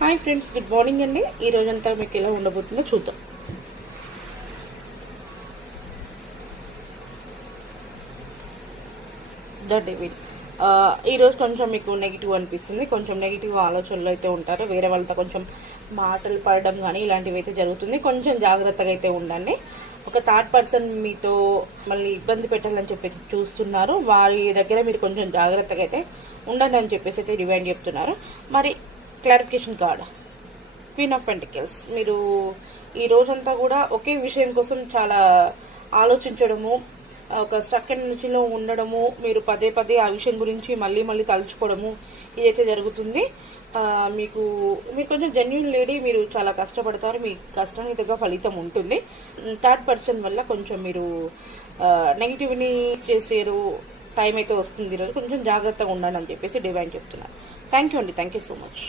Hi friends, good morning అండి. ఈ రోజంతా మీకు ఎలా ఉండబోతుందో చూద్దాం. ద డేవిడ్ ఈరోజు కొంచెం మీకు నెగిటివ్ అనిపిస్తుంది. కొంచెం నెగిటివ్ ఆలోచనలు అయితే ఉంటారు. వేరే వాళ్ళతో కొంచెం మాటలు పడడం కానీ ఇలాంటివి అయితే జరుగుతుంది. కొంచెం జాగ్రత్తగా అయితే ఉండండి. ఒక థర్డ్ పర్సన్ మీతో మళ్ళీ ఇబ్బంది పెట్టాలని చెప్పేసి చూస్తున్నారు. వారి దగ్గర మీరు కొంచెం జాగ్రత్తగా అయితే ఉండండి అని చెప్పేసి అయితే రిమైండ్ చెప్తున్నారు. మరి clarification card queen of pentacles. మీరు ఈ రోజంతా కూడా ఒకే విషయం కోసం చాలా ఆలోచించడము, ఒక స్ట్రక్ ఎనర్జీలో ఉండడము, మీరు పదే పదే ఆ విషయం గురించి మళ్ళీ మళ్ళీ తలుచుకోవడము ఇదైతే జరుగుతుంది. మీరు కొంచెం జెన్యూన్ లేడీ, మీరు చాలా కష్టపడతారు, మీ కష్టానికి తగ్గ ఫలితం ఉంటుంది. థర్డ్ పర్సన్ వల్ల కొంచెం మీరు నెగిటివ్ని చేసేరు టైం అయితే వస్తుంది. ఈరోజు కొంచెం జాగ్రత్తగా ఉండాలని చెప్పేసి డివైన్ చెప్తున్నారు. థ్యాంక్ యూ అండి. Thank you so much.